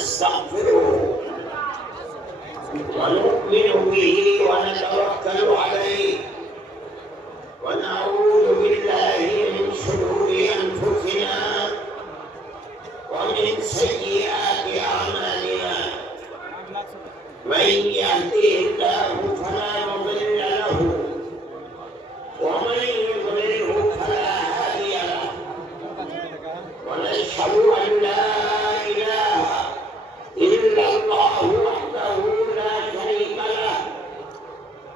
ونستغفره ونؤمن به ونتوكل عليه ونعوذ بالله من شرور أنفسنا ومن سيئات أعمالنا من يهده الله فلا مضل له ومن يضلله فلا هادي له ونشهد أن لا إله إلا الله وحده لا شريك له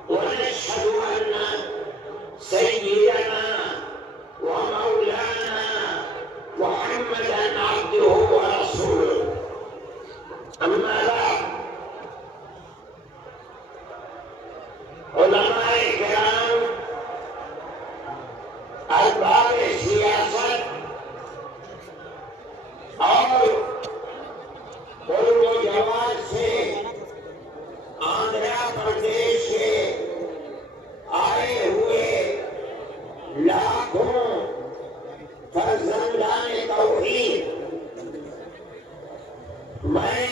ونشهد أن سيدنا ومولانا محمدا عبده ورسوله أما بعد علماء کرام ارباب سیاست اور علم جوان سے آندھرا پردیش سے آئے ہوئے لاکھوں فرزندان توحید، میں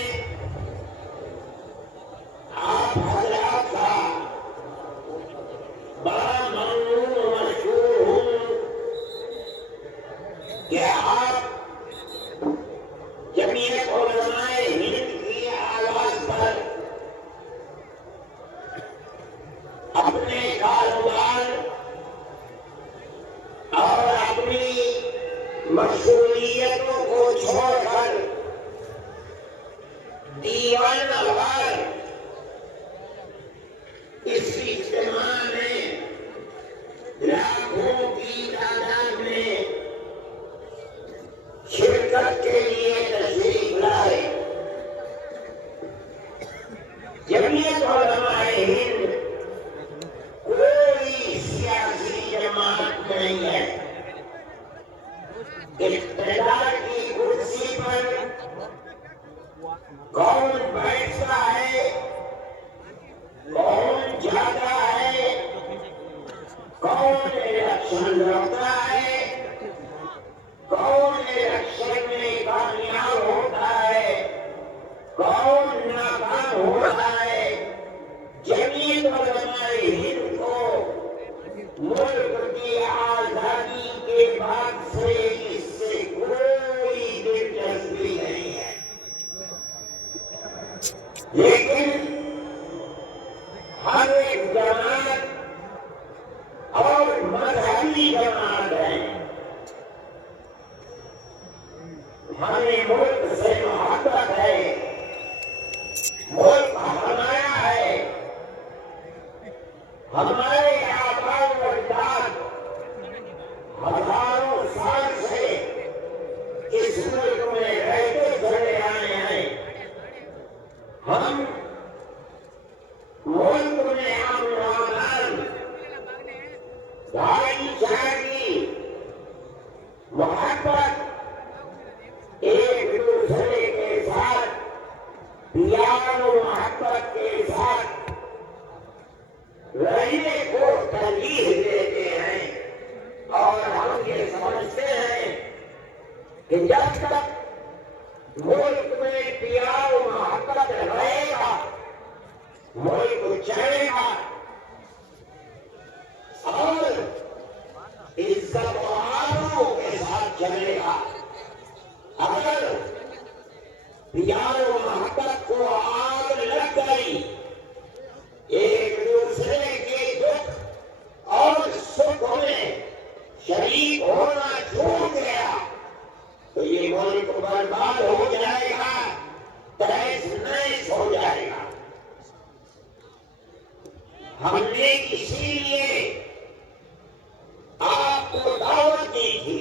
آپ حضرات کا بڑا ممنون و مشکور ہوں کہ آپ جمعیت علماء ہند کی آواز پر اپنے کاروبار اور اپنی مشغولیتوں کو چھوڑ کر دیوانہ وار اس اجتماع میں لاکھوں کی تعداد میں شرکت کے لیے تشریف لائے۔ جمعیت علماء ہند کوئی سیاسی جماعت نہیں ہے۔ اقتدار کی کرسی پر کون بیٹھتا ہے، کون جاتا ہے، کون الیکشن لڑتا ہے، کون الیکشن میں کامیاب ہوتا ہے، کون ناکام ہوتا ہے، جمعیت علماء ہند کو ملک کی آزادی کے بعد سے اس سے کوئی دلچسپی نہیں ہے۔ لیکن ہر ایک جماعت اور مذہبی جماعت ہے، ہمیں ملک سے محبت ہے، ملک ہمارا ہے، ہمارے آباء و اجداد ہزاروں سال سے اس ملک میں رہتے چلے آئے ہیں۔ ہم ملک میں امن و امان، بھائی چارگی، محبت، ایک دوسرے کے ساتھ پیار و محبت کے ساتھ رہنے کو ترجیح دیتے ہیں، اور ہم یہ سمجھتے ہیں کہ جب تک ملک میں پیار و محبت رہے گا ملک چلے گا اور عزت و آبرو کے ساتھ چلے گا۔ اگر پیار و محبت کو آگ لگ گئی، ایک دوسرے کے دکھ اور سکھ میں شریک ہونا چھوٹ گیا تو یہ ملک برباد ہو جائے گا، تہس نہس ہو جائے گا۔ ہم نے اسی لیے آپ کو دعوت دی تھی،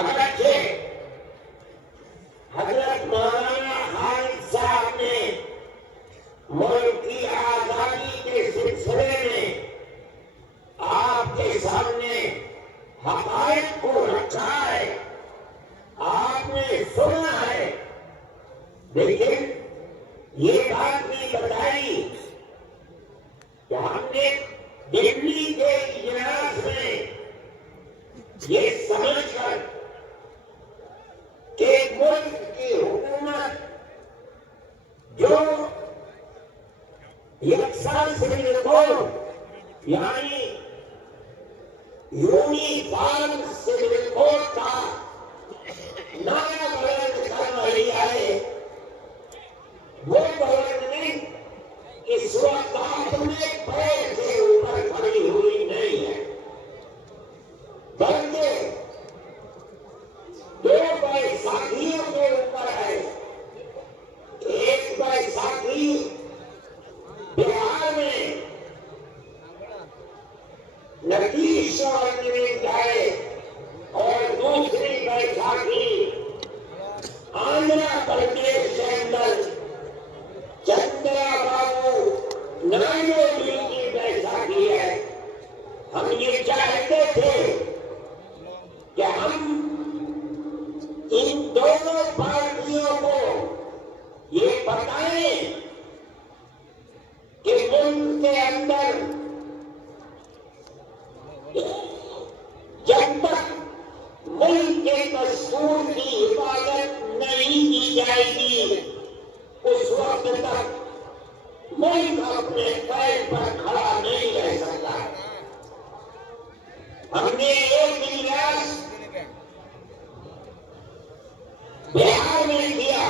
اگرچہ حضرت مولانا خالد صاحب نے ملک کی آزادی کے سلسلے میں آپ کے سامنے حقائق کو رکھا ہے، آپ نے سنا ہے، لیکن یہ بات بھی بتائی کہ ہم نے دلی کے اجلاس میں یہ سمجھ کر کہ ملک کی حکومت جو یکساں سول کوڈ یعنی یونیفارم سول کوڈ کا نعرہ بلند کر رہی ہے، وہ گورنمنٹ اس وقت اپنے پیر کے اوپر کھڑی ہوئی نہیں ہے، بلکہ دو بیساکھیوں کے اوپر ہے۔ ایک بیساکھی بہار میں نتیش گورنمنٹ ہے اور دوسری بیساکھی آندھرا پردیش کے اندر چندرا بابو نائیڈو جی کی بیساکھی ہے۔ ہم یہ چاہتے تھے کہ ہم ان دونوں پارٹیوں کو یہ بتائیں کہ ملک کے اندر جب تک ملک کے دستور کی حفاظت نہیں کی جائے گی اس وقت تک ملک اپنے پیر پر کھڑا نہیں رہ سکتا۔ ہم نے ایک اجلاس بہار میں کیا،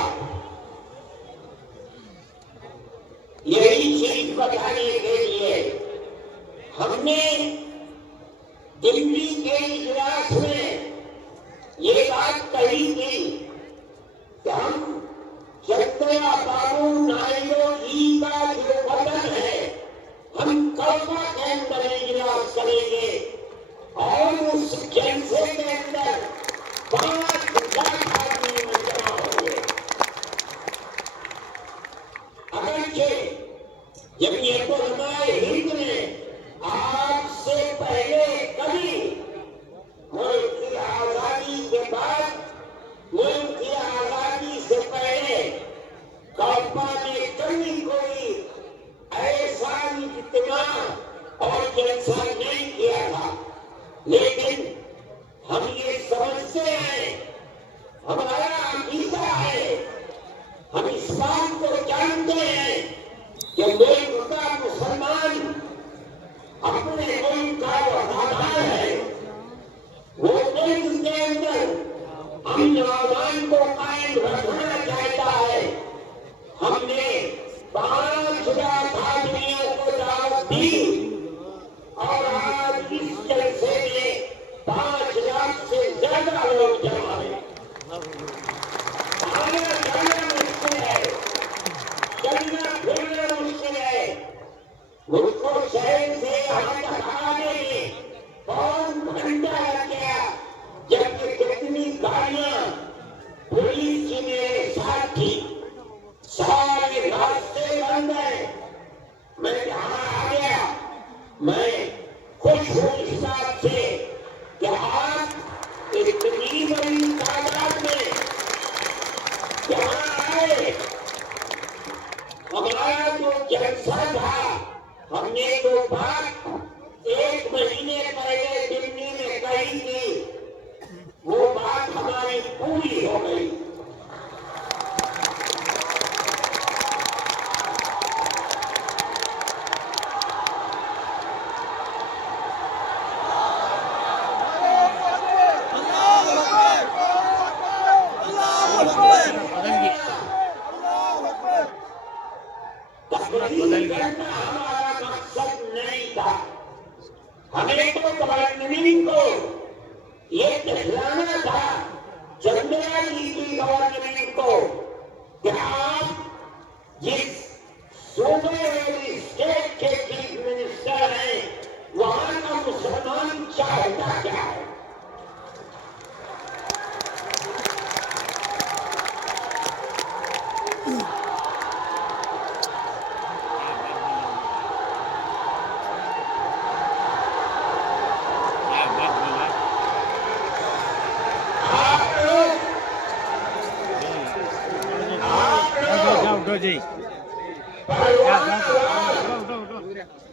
یہی چیز بتانے کے لیے ہم نے دلی کے اجلاس میں یہ بات کہی تھی کہ ہم چندرا بابو نائیڈو جی کا جو وطن ہے ہم کلبہ کے اندر اجلاس کریں گے اور اس جلسے کے اندر 5 لاکھ آدمی میں جمع ہوں گے۔ اگرچہ جمعیت علماء ہند نے آج سے پہلے کبھی ملک کی آزادی کے بعد، ملک کی آزادی سے پہلے کلبہ میں کبھی کوئی ایسا اجتماع اور جلسہ نہیں کیا تھا، لیکن ہم یہ سمجھتے ہیں، ہمارا عقیدہ ہے، ہم اس بات کو جانتے ہیں کہ ملک کا مسلمان اپنے ملک کا وفادار ہے، وہ ملک کے اندر امن و امان کو قائم رکھنا چاہتا ہے۔ ہم نے 5 لاکھ آدمیوں کو دعوت دی اور آج اس جلسے میں 5 لاکھ سے زیادہ لوگ جمع ہیں۔ آنا جانا مشکل ہے، چلنا پھرنا مشکل ہے، مجھ کو شہر سے یہاں تک آنے میں بہت گھنٹہ لگ گیا، جبکہ کتنی گاڑیاں پولیس کی میرے ساتھ تھی، سارے راستے بند ہیں۔ میں یہاں آ گیا، میں خوش ہوں اس بات سے کہ آپ اتنی بڑی تعداد میں یہاں آئے۔ ہمارا جو جلسہ تھا، ہم نے جو بات 1 مہینے پہلے دلی میں کہی تھی، وہ بات ہماری پوری ہو گئی۔ تقریر کرنا ہمارا مقصد نہیں تھا، ہمیں تو گورنمنٹ کو یہ دکھلانا تھا، چندرا جی کی گورنمنٹ کو، کہ آپ جس صوبے اور اسٹیٹ کے چیف منسٹر ہیں وہاں کا مسلمان چاہتا کیا ہے۔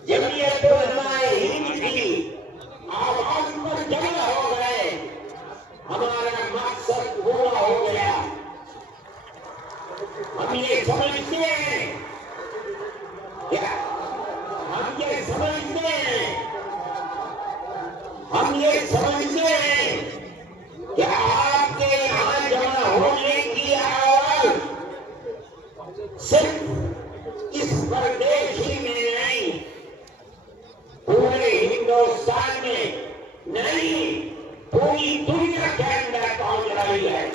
جمعیت علماء ہند کی آواز پر جمع ہو گئے، ہمارا مقصد پورا ہو گیا۔ بنائی ہے.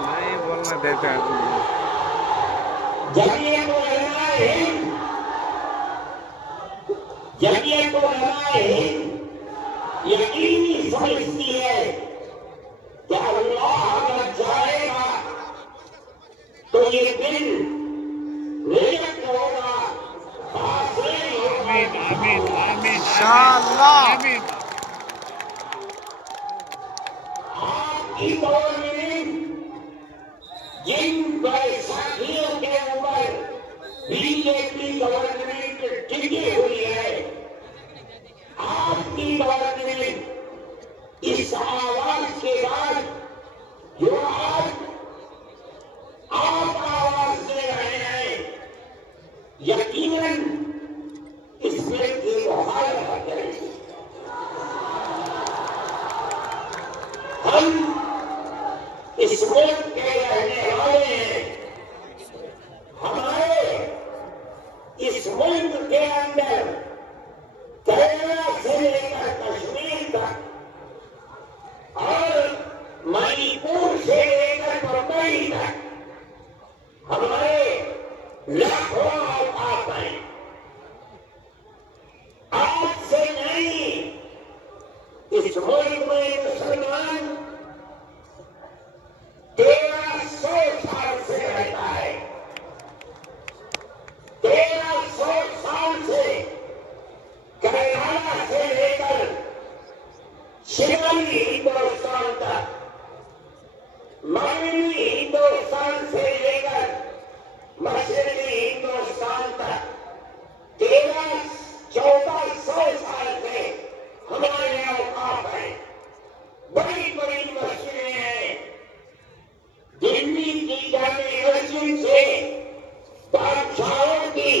نہیں بولنا دیتے ہیں. جمعیت علماء ہند جمعیت علماء ہند یقینی سمجھتی ہے کہ اللہ اگر چاہے گا تو یہ دن ریجیکٹ ہوگا. آمین آمین آمین انشاءاللہ. آپ کی گورنمنٹ جن بیساکھیوں کے اوپر بی جے پی گورنمنٹ ٹکی ہوئی ہے، آپ کی گورنمنٹ اس آواز کے بعد جو آج آپ آواز دے رہے ہیں، یقیناً اس میں کی مخالفت کریں گے. ہم اس ملک کے رہنے والے ہیں. ہمارے اس ملک کے اندر کیرلا سے لے کر کشمیر تک اور منی پور سے لے کر بمبئی تک ہمارے لاکھوں اوقات ہیں. آج سے نہیں، اس ملک میں مسلمان 1300 سال سے رہتا ہے. 1300 سال سے کیرالہ سے لے کر شمالی ہندوستان تک، مغربی ہندوستان سے لے کر مشرقی ہندوستان تک 1300-1400 سال سے ہمارے اوقات ہیں. بڑی بڑی مسجدیں ہیں. دلی کی جامع مسجد سے بادشاہوں کی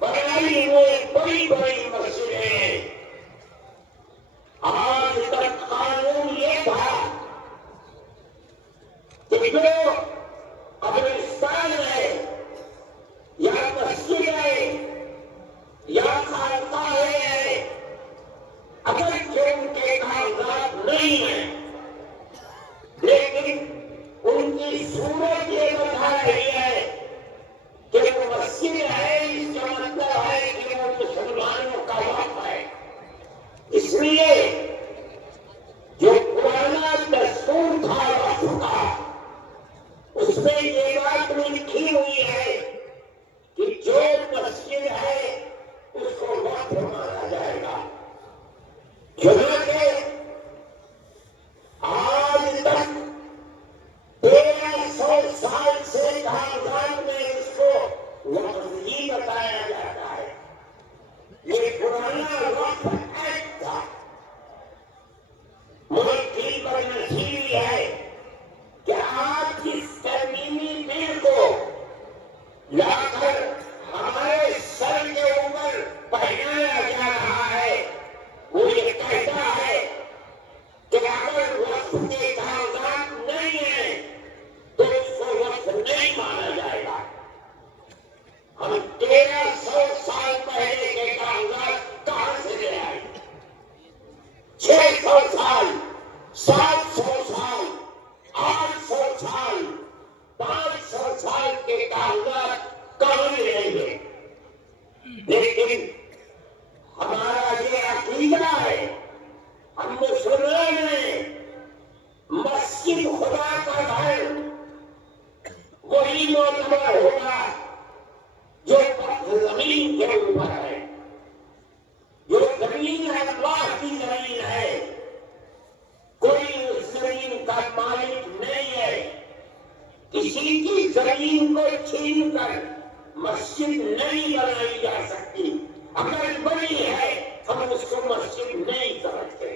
بنائی ہوئی بڑی بڑی مسجدیں ہیں. آج تک قانون یہ تھا کہ جو قبرستان ہے یا مسجد ہے یا خانقاہ ہے، اگر جو ان کے کاغذات نہیں ہیں لیکن ان کی صورت یہ بتا رہی ہے کہ وہ مسجد ہے، اس کا مطلب ہے کہ وہ مسلمانوں کا وقف ہے. اس لیے جو پرانا دستور تھا وقف کا، اس میں یہ بات لکھی ہوئی ہے کہ جو مسجد ہے اس کو وقف مانا جائے گا. چنانچہ آج تک 1300 سال سے کاغذات میں اس کو وقف ہی بتایا جاتا ہے. یہ پرانا وقف ایکٹ تھا. ملک کی بدنصیبی ہے کہ آج اس ترمیمی بل کو لا کر ہمارے سر کے اوپر پہنایا جا رہا ہے. وہ یہ کہتا ہے کہ اگر وقف کے کاغذات نہیں ہیں تو اس کو وقف نہیں مانا جائے گا. ہم 1300 سال پہلے کے کاغذات کہاں سے لے آئے؟ 600 سال، 700 سال، 800 سال، 500 سال کے کاغذات کہاں ملیں گے؟ لیکن ہمارا یہ عقیدہ ہے، ہم مسلمان ہیں، مسجد خدا کا گھر وہی معتبر ہوگا جو زمین کے اوپر ہے. جو زمین اللہ کی زمین ہے، کوئی اس زمین کا مالک نہیں ہے. کسی کی زمین کو چھین کر مسجد نہیں بنائی جا سکتی. اگر بنی ہے ہم اس کو مسجد نہیں سمجھتے.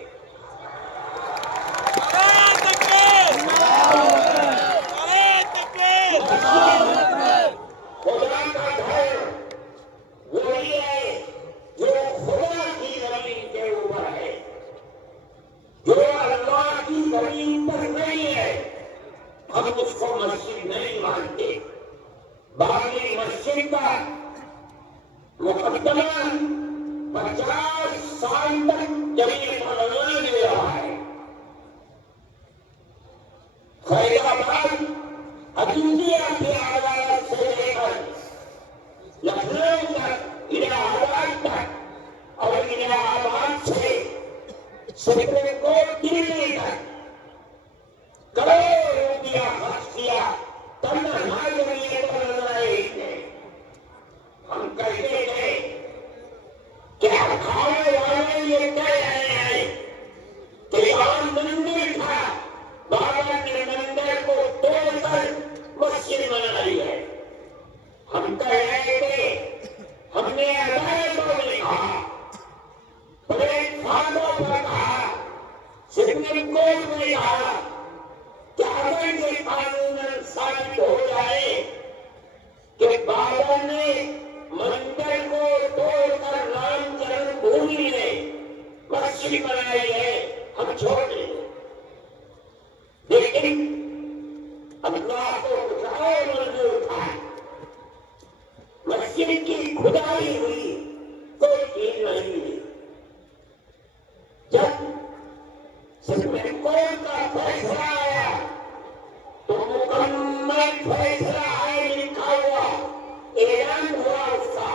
خدا کا گھر وہی ہے جو خدا کی زمین کے اوپر ہے، جو اللہ ہم اس کو مسجد نہیں مانتے. باقی مسجد کا مقدمہ 50 سال تک جمیل مولانا نے رہا ہے. خیر آباد عدویہ کی عدالت سے لے کر لکھنؤ تک، الہ آباد تک، اور الہ آباد سے سپریم کورٹ دلی تک کروڑوں روپیہ خرچ کیا. تنہا جمیل مولانا نے. ہم کہتے تھے کہ اکھاڑے والے یہ کہہ رہے ہیں کہ یہاں مندر تھا، بابا نے مندر کو توڑ کر مسجد بنائی ہے. ہم کہہ رہے تھے، ہم نے عدالتوں میں کہا، پلیٹ فارموں پر کہا، سپریم کورٹ میں کہا کہ اگر یہ قانون ثابت ہو جائے کہ بابا نے مندر کو توڑ کر رام جنم بھومی میں مسجد بنائی ہے، ہم چھوڑ دیں گے. لیکن اللہ کو کچھ اور منظور تھا. مسجد کی کھدائی ہوئی کوئی چیز نہیں ہوئی. جب سپریم کورٹ کا فیصلہ آیا تو مکمل فیصلہ ہے، لکھا ہوا اعلان ہوا اس کا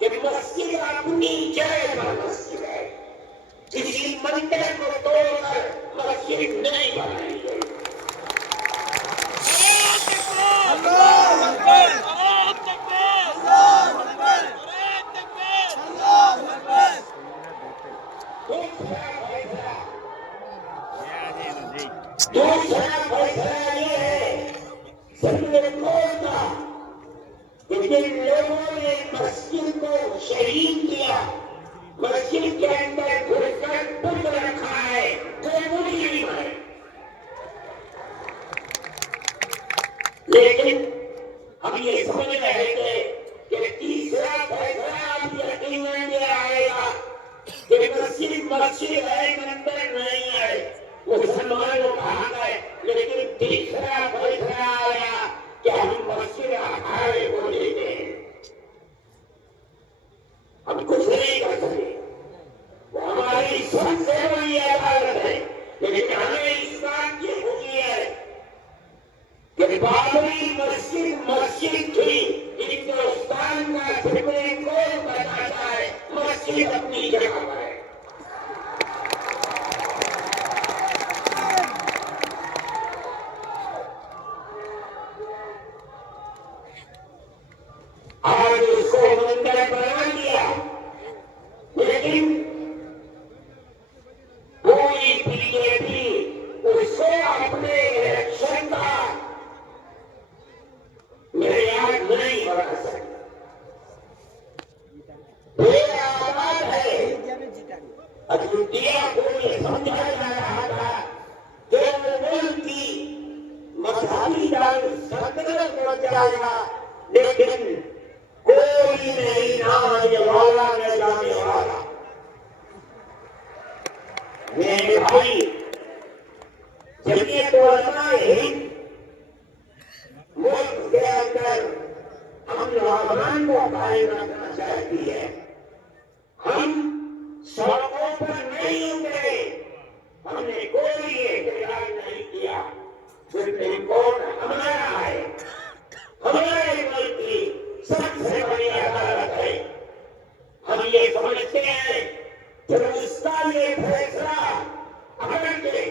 کہ مسجد اپنی جگہ پر مسجد ہے. کسی مندر کو توڑ کر مسجد نہیں بنائی گئی. دوسرا فیصلہ یہ ہے سپریم کورٹ کا کہ جن لوگوں نے مسجد کو شہید کیا، مسجد کے اندر گھس کر بت رکھا ہے، وہ مجرم ہے. لیکن ہم یہ سمجھ رہے تھے کہ تیسرا فیصلہ اب یقیناً یہ آئے گا کہ مسجد مسجد ہے، مندر نہیں ہے. مسلمانوں کو کہا گئے، لیکن تیسرا فیصلہ آیا کہ ہم مسجد اکھاڑے کو لیتے ہیں. ہم کچھ نہیں کر سکتے، وہ ہماری سب سے بڑی عدالت ہے. لیکن ہمیں اس بات کی خوشی ہے کہ بابری مسجد مسجد تھی. ہندوستان کا سپریم کورٹ بتاتا ہے مسجد اپنی جگہ پر ہے. آج اس کو مندر بنا دیا، لیکن کوئی بی جے پی اس کو اپنے الیکشن کا معیار نہیں بنا سکتا. یہ آباد ہے. اجودھیا کو یہ سمجھا جا رہا تھا کہ وہ ملک کی مذہبی سلطنت بن جائے گا، لیکن کوئی نہیں جانے والا نہ جانے والا. میرے بھائی، جمعیت علماء ہند ملک کے اندر امن و امان کو قائم رکھنا چاہتی ہے. ہم سڑکوں پر نہیں اترے، ہم نے کوئی احتجاج نہیں کیا. سپریم کورٹ ہمارا ہے، ہمارے ملک کی سب سے بڑی عدالت ہے. ہم یہ سمجھتے ہیں کہ اس کا یہ فیصلہ اگرچہ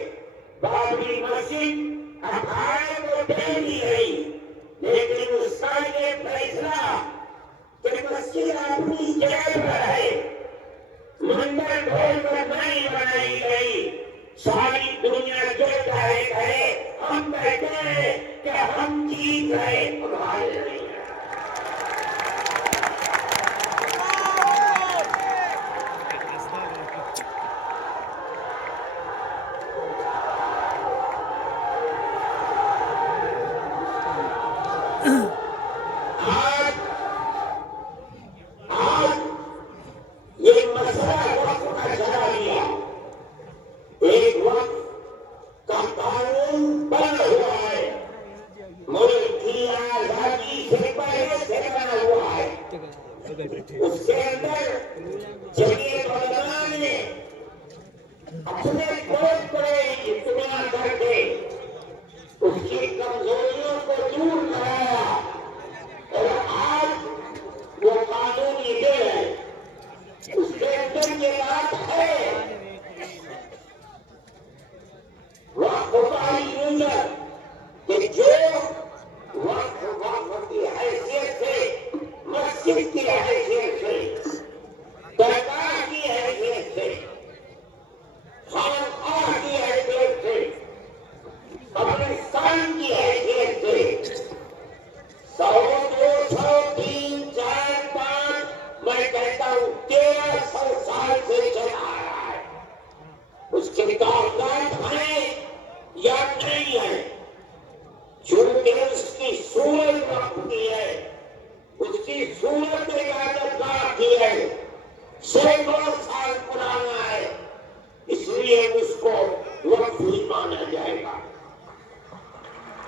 بابری مسجد اکھاڑے کو دے دی گئی، لیکن اس کا یہ فیصلہ کہ مسجد اپنی جگہ پر ہے، مندر ڈھول کر نہیں بنائی گئی. ساری دنیا جو چاہے کہے، ہم کہتے ہیں کہ ہم جیت گئے، ہمارے نہیں. نہیں مانا جائے گا.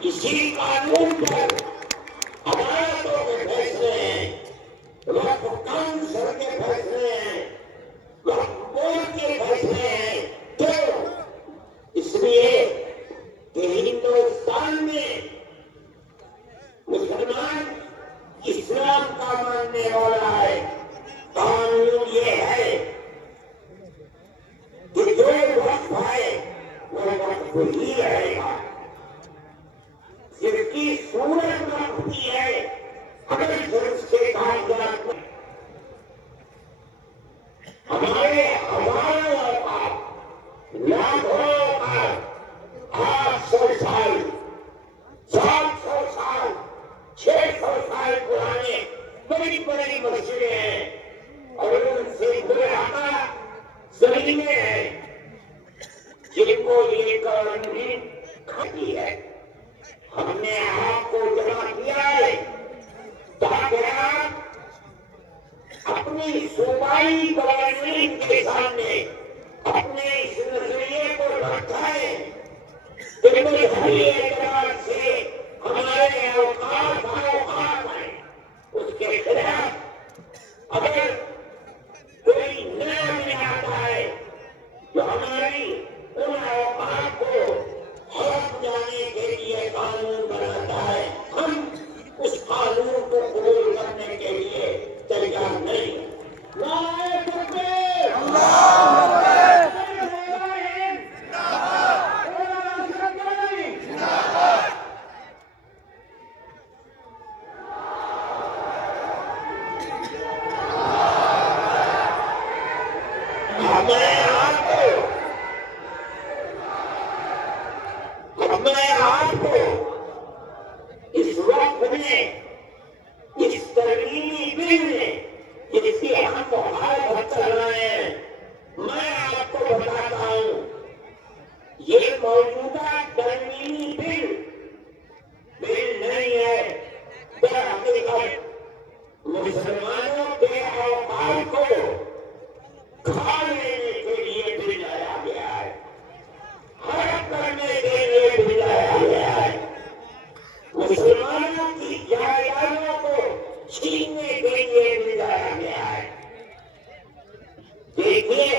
اسی قانون پر عدالتوں کے فیصلے ہیں, وقت کونسل کے فیصلے ہیں, وقت بورڈ کے فیصلے ہیں. کیوں؟ اس لیے کہ ہندوستان میں مسلمان اسلام کا ماننے والا ہے. قانون یہ ہے کہ جو وقت ہے وہ وقت ہی رہے گا. جس کی صورت ہوتی ہے اگر جس کے کاغذات میں ہمارے ہزاروں اوقات لاکھوں اوقات 800 سال 700 سال 600 سال پرانے بڑی بڑی مسجدیں ہیں اور ان سے برا زمینیں ہیں جن کو یہ قوانین کھاتی ہے. ہم نے آپ کو جمع کیا ہے تاکہ آپ اپنی صوبائی قوانین کے سامنے اپنے اس نظریے کو رکھائیں کہ مذہبی اعتبار سے ہمارے اوقات ہیں اس کے خلاف اگر کوئی نیا میں آتا ہے جو ہماری ان اوقات کو ہڑپ جانے کے لیے قانون بناتا ہے, ہم اس قانون کو قبول کرنے کے لیے تیار نہیں. نعرہ تکبیر! میں آپ کو اس وقت میں اس ترمیمی بل میں جس کی ہم مخالفت کر رہے ہیں میں آپ کو بتاتا ہوں یہ موجودہ ترمیمی بل نہیں ہے. درحقیقت مسلمانوں کے اوقات کو کھا لینے کے لیے بل لایا گیا ہے, ہڑپ کرنے کے لیے بل لایا گیا ہے, مسلمانوں کی جائیدادوں کو چھیننے کے لیے بل لایا گیا ہے. دیکھیے